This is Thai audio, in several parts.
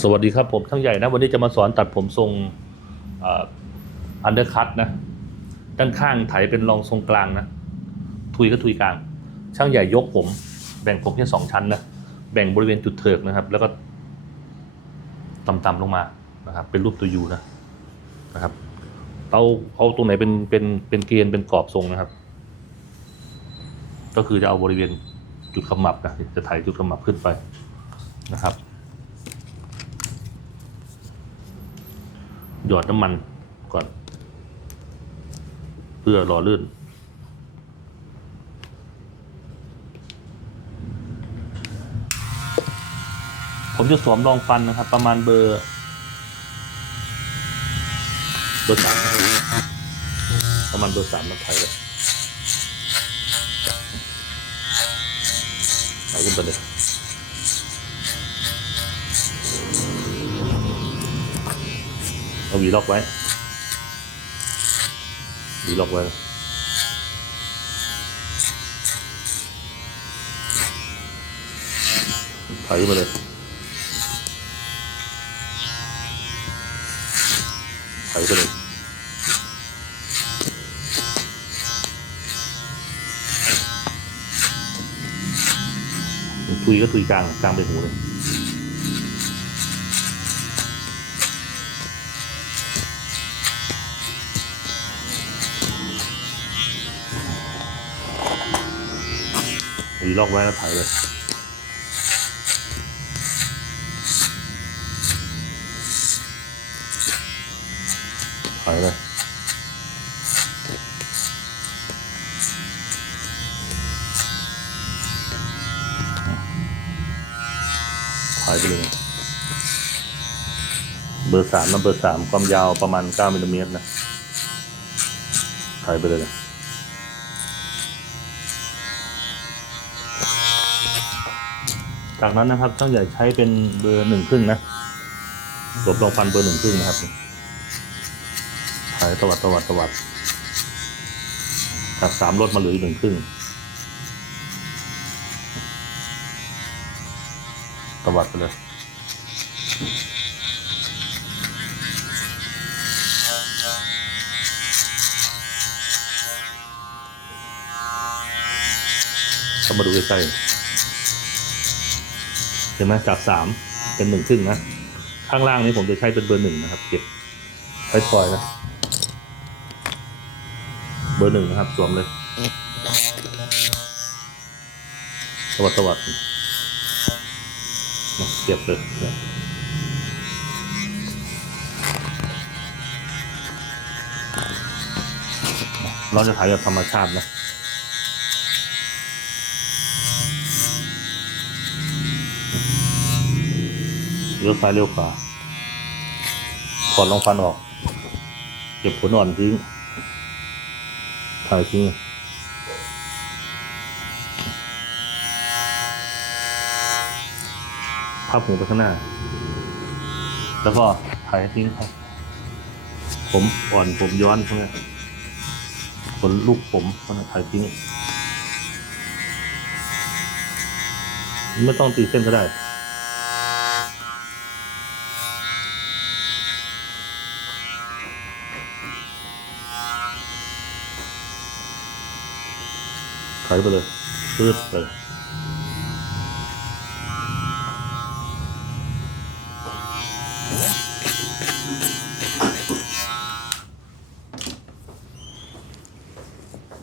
สวัสดีครับผมช่างใหญ่นะ วันนี้จะมาสอนตัดผมทรงอันเดอร์คัตนะ ด้านข้างไถเป็นรองทรงกลางนะ ทุยก็ทุยกลาง ช่างใหญ่ยกผม แบ่งผมแค่สองชั้นนะ แบ่งบริเวณจุดเถิกนะครับ แล้วก็ต่ำๆลงมานะครับ เป็นรูปตัวยูนะนะครับเอาเอาตรงไหนเป็นเป็นเป็นเกณฑ์เป็นกรอบทรงนะครับ ก็คือจะเอาบริเวณจุดขมับนะจะถ่ายจุดขมับขึ้นไปนะครับ หยอดน้ำมันก่อน เพื่อหล่อลื่น ผมจะสวมรองฟันนะครับ ประมาณเบอร์เบอร์สามประมาณเบอร์สามนับไทยเลยไหนขึ้นไปเลย เอาวีล็อกไว้วีล็อกไว้ไถมาเลยไถไปเลยทุยก็ทุยกลางกลางไปหูเลย หวีลอกไว้แล้วไถเลยถเลยถไปเลยเบอร์สามนะเบอร์สามความยาวประมาณเก้ามิลลิเมตรนะถอยไปเลยนะ จากนั้นนะครับต้องใหญ่ใช้เป็นเบอร์หนึ่งครึ่งนะสวมรองฟันเบอร์หนึ่งครึ่งนะครับถ่ายตวัดตวัดตวัดจากสามรถมาเหลืออีกหนึ่งครึ่งตวัดไปเลยเข้ามาดูใกล้ๆ เห็นไหมจากสามเป็นหนึ่งครึ่งนะ ข้างล่างนี้ผมจะใช้เป็นเบอร์หนึ่งนะครับ เก็บไว้ซอยนะ เบอร์หนึ่งนะครับ สวมเลยสวัสดสวัสดนะเก็บเลยนะเราจะถ่ายแบบธรรมชาตินะ เลี้ยวซ้ายเลี้ยวขวาถอดรองฟันออก เก็บผลอ่อนทิ้ง ถ่ายทิ้งพับหูไปข้างหน้า แล้วก็ถ่ายทิ้งครับ ผมอ่อนผมย้อนพวกนี้ขนลูกผมพวกนี้ถ่ายทิ้ง ไม่ต้องตีเส้นก็ได้ ถอยไปเลยพืดไป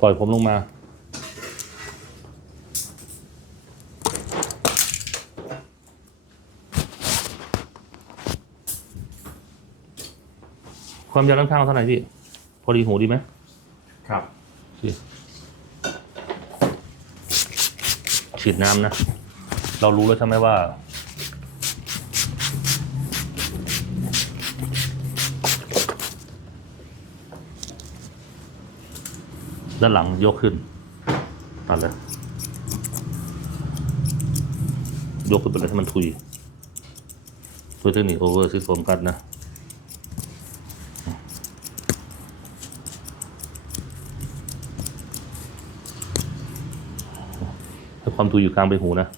ปล่อยผมลงมา ความยาวด้านข้างเท่าไหร่พี่ พอดีหูดีไหมครับสิ ฉีดน้ำนะ เรารู้แล้วใช่ไหมว่า ด้านหลังยกขึ้น ตัดเลย ยกขึ้นไปเลยให้มันทุยด้วยเทคนิคโอเวอร์ซิสโฟมกัดนะ ความทุยอยู่กลางใบหูนะ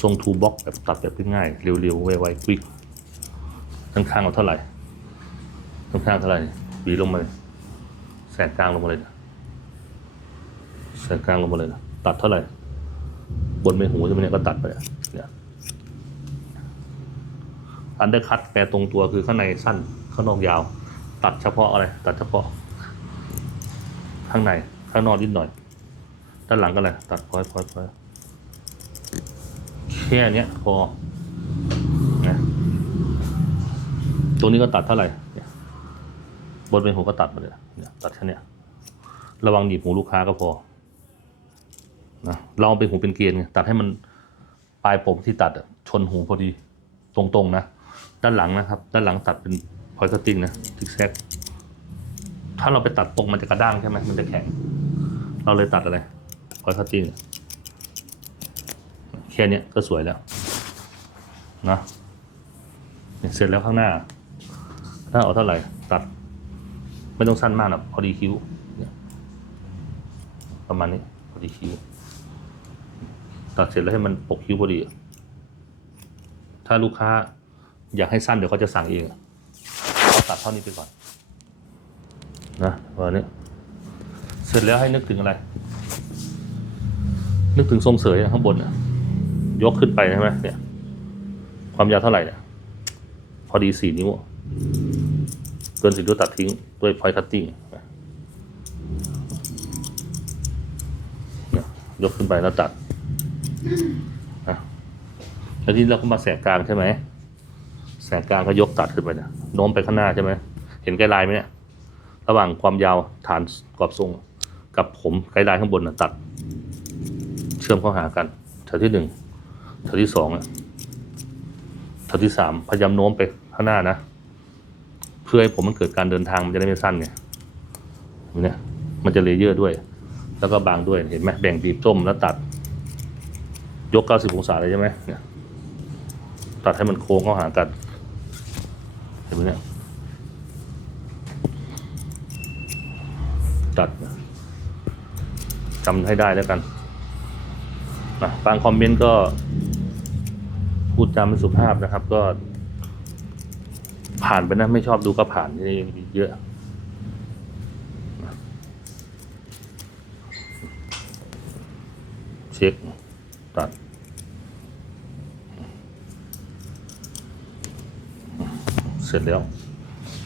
ทรงทูบ็อกแบบตัดแบบง่ายๆเร็วๆไวๆควิกข้างๆเอาเท่าไหร่ข้างๆเท่าไหร่หวีลงมาเลยแสกกลางลงมาเลยนะแสกกลางลงมาเลยนะตัดเท่าไหร่บนใบหูใช่ไหมเนี่ยก็ตัดไปอะเนี่ยอันเดอร์คัตแปลตรงตัวคือข้างในสั้นข้างนอกยาว ตัดเฉพาะอะไร ตัดเฉพาะ ข้างในข้างนอกนิดหน่อย ด้านหลังก็อะไรตัดพอยพอยพอยแค่เนี้ยพอนะตรงนี้ก็ตัดเท่าไหร่เนี่ยบนเป็นหัวก็ตัดมาเลยเนี่ยตัดแค่เนี้ยระวังหนีบหูลูกค้าก็พอนะเราเอาเป็นหูเป็นเกลียนไงตัดให้มันปลายผมที่ตัดชนหูพอดีตรงๆนะ ด้านหลังนะครับ ด้านหลังตัดเป็นพอยคัตติ้งนะทิกแซกถ้าเราไปตัดตรงมันจะกระด้างใช่ไหมมันจะแข็ง เราเลยตัดอะไร อยคัตติ้งแค่เนี้ยก็สวยแล้วนะเสร็จแล้วข้างหน้า ถ้าเอาเท่าไหร่ ตัด ไม่ต้องสั้นมากนะพอดีคิ้วประมาณนี้พอดีคิ้วตัดเสร็จแล้วให้มันปกคิ้วพอดี ถ้าลูกค้าอยากให้สั้นเดี๋ยวเขาจะสั่งเองเอาตัดเท่านี้ไปก่อนนะวันนี้เสร็จแล้วให้นึกถึงอะไร นึกถึงทรงเสยข้างบนน่ะยกขึ้นไปใช่ไหมเนี่ย ความยาวเท่าไหร่เนี่ยพอดีสี่นิ้วเกินสี่นิ้วตัดทิ้งด้วยพอยคัตติ้งเนี่ยยกขึ้นไปแล้วตัดนะแล้วทีนี้เราก็มาแสกกลางใช่ไหมแสกกลางก็ยกตัดขึ้นไปเนี่ยโน้มไปข้างหน้าใช่ไหมเห็นไกด์ไลน์ไหมเนี่ย ระหว่างความยาวฐานกรอบทรงกับผมไกด์ไลน์ข้างบนนะตัด ชื่อมเข้าหากันแถวที่หนึ่งแถวที่สองแถวที่สามพยายามโน้มไปข้างหน้านะ เพื่อให้ผมมันเกิดการเดินทางมันจะได้ไม่สั้นไงเนี่ยมันจะเลเยอร์ด้วย แล้วก็บางด้วยเห็นไหมแบ่งบีบส้มแล้วตัด ยก 90 องศาเลยใช่ไหมเนี่ยตัดให้มันโค้งเข้าหากันเห็นไหมเนี่ยตัดจำให้ได้แล้วกัน นะบางคอมเมนต์ก็ พูดจาไม่สุภาพนะครับ ก็ ผ่านไปนะไม่ชอบดูก็ผ่านนี่มีเยอะเช็คตัดเสร็จแล้ว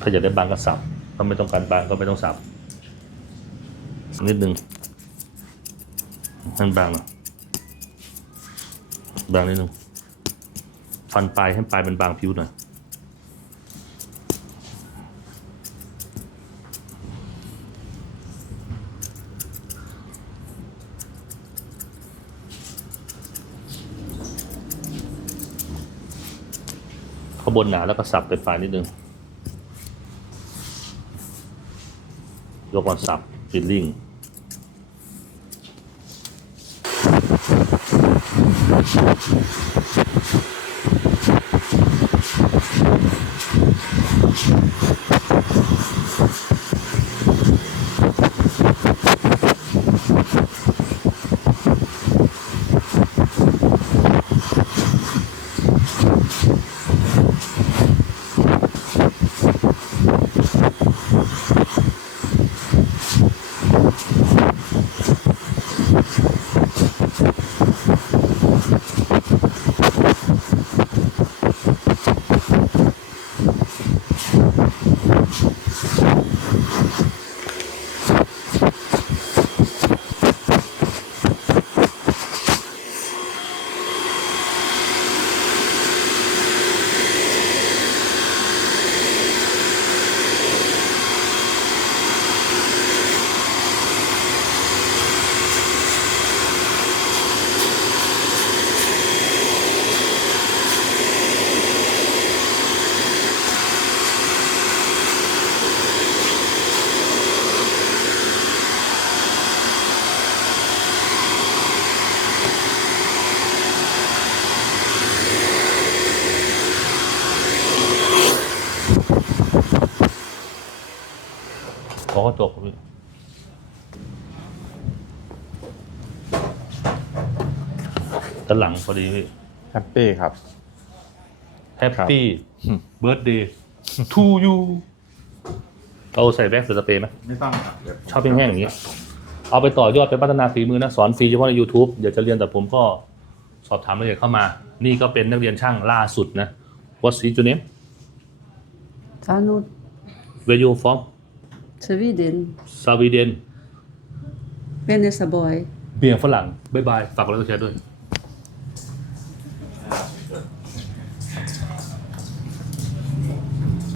ถ้าอยากได้บางก็สับ ถ้าไม่ต้องการบางก็ไม่ต้องสับนิดนึงให้มันบางหน่อ บางนิดนึงฟันปลายให้ปลายเป็นบางผิวหน่อยข้างบนหนาแล้วก็สับไปปลายนิดนึงยกมาสับฟิลลิ่ง すいません。 ด้านหลังพอดีพี่แฮปปี้ครับ Happy อืม Birthday to you เอาใส่แบ็กหรือสเปรย์ไหมไม่ต้องครับเดี๋ยวชอบแห้งๆอย่างนี้ เอาไปต่อยอดไปพัฒนาฝีมือนะ สอนฟรีเฉพาะใน YouTube เดี๋ยวจะเรียนแต่ผมก็สอบถามรายละเอียดเข้ามา นี่ก็เป็นนักเรียนช่างล่าสุดนะ What's your name Vanut, Where you from Sweden, Sweden Vanessa boy. เบียงฝรั่ง บ๊ายบาย ฝากกดไลค์กดแชร์ด้วย